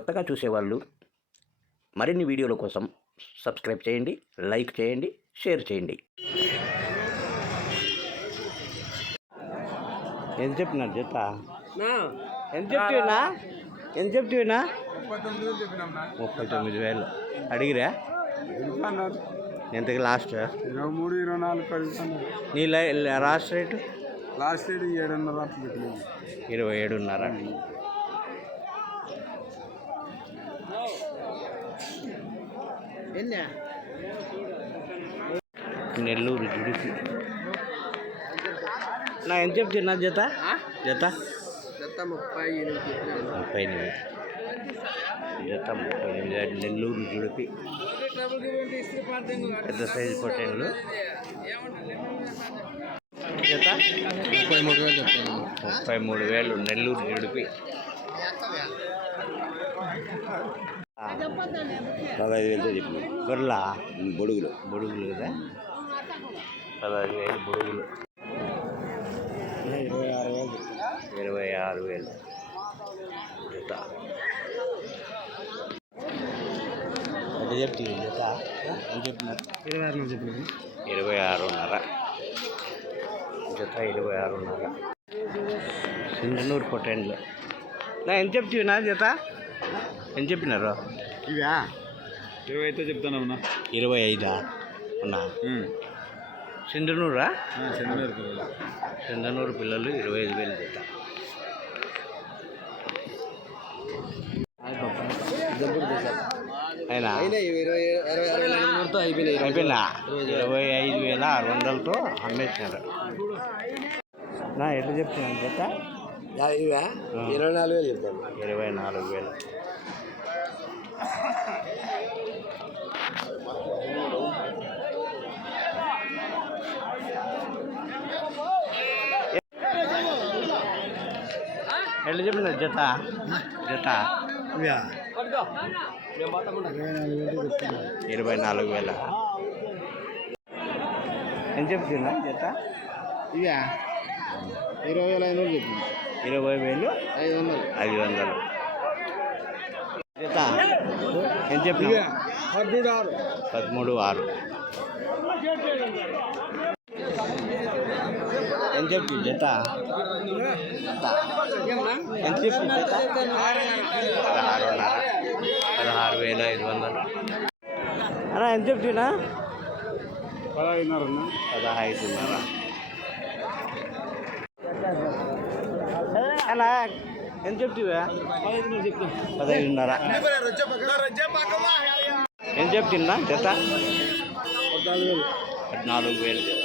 కొత్తగా చూసేవాళ్ళు మరిన్ని వీడియోల కోసం సబ్స్క్రైబ్ చేయండి లైక్ చేయండి షేర్ చేయండి. ఎంత చెప్పినారు జత? ఎంత చెప్తున్నా? ఎంత చెప్తున్నా? ముప్పై తొమ్మిది వేలు. అడిగిరా? ఎంతకి లాస్ట్? ఇరవై మూడు ఇరవై నాలుగు నీ లాస్ట్ రేటు? లాస్ట్ ఇయర్ ఏడున్నర ఇరవై ఏడున్నర. నెల్లూరు జుడిపి నా ఎంత చెప్తున్నా జత? జత? జత ముప్పై ముప్పై ఎనిమిది. జత ముప్పై ఎనిమిది. నెల్లూరు జుడిపి పెద్ద సైజు పొట్టేళ్ళు జత? ముప్పై మూడు వేలు. చెప్తాను ముప్పై మూడు వేలు. నెల్లూరు జుడిపి పదహైదు వేలతో చెప్పిన గొర్రెల? బొడుగులు. బొడుగులు కదా? పదహైదు వేలు బొడుగులు. ఇరవై ఆరు వేలు ఇరవై ఆరు వేలు. జత. ఎంత చెప్తుంది జత? ఎంత చెప్పినారు ఇరవై ఆరు చెప్పినాము ఇరవై ఆరున్నర. జత ఇరవై ఆరున్నర. పొట్టెండ్లు నా ఎంత చెప్తున్నా జత? ఎంత చెప్పినారు? ఇవా? ఇరవై అయితే చెప్తానమ్మా ఇరవై ఐదా ఉన్నా సింధనూరా చంద్రబాబు పిల్లలు. సింధనూరు పిల్లలు ఇరవై ఐదు వేలు జత అయినా? ఇరవై ఇరవై ఐదు. వేల ఆరు వందలతో అమ్మేసినారు. నా ఎట్లా చెప్తున్నాను ఇవా? ఇరవై నాలుగు వేలు చెప్తాను. ఇరవై నాలుగు వేలు. ఎట్లా చెప్పిన జత? జత. ఇవా ఇరవై నాలుగు వేలు. ఎంత చెప్తున్నా జత? ఇవా ఇరవై వేల ఐదు వందలు చెప్పింది. ఇరవై వేలు? ఐదు వందలు. ఐదు వందలు. జత చెప్పిన పద్దెనిమిది ఆరు. పదమూడు ఆరు. ఎంత చెప్పి జత. ఎంత చెప్పి జత? పదహారున్నర పదహారు వేల ఐదు వందలు. అన్నా ఎంత చెప్తున్నా పదహైదున్నర పదహైదున్నర. అలా ఎంత చెప్తివా? పదహైదున్నర ఎంత చెప్తున్నా జత పద్నాలుగు వేలు పద్నాలుగు వేలు. జత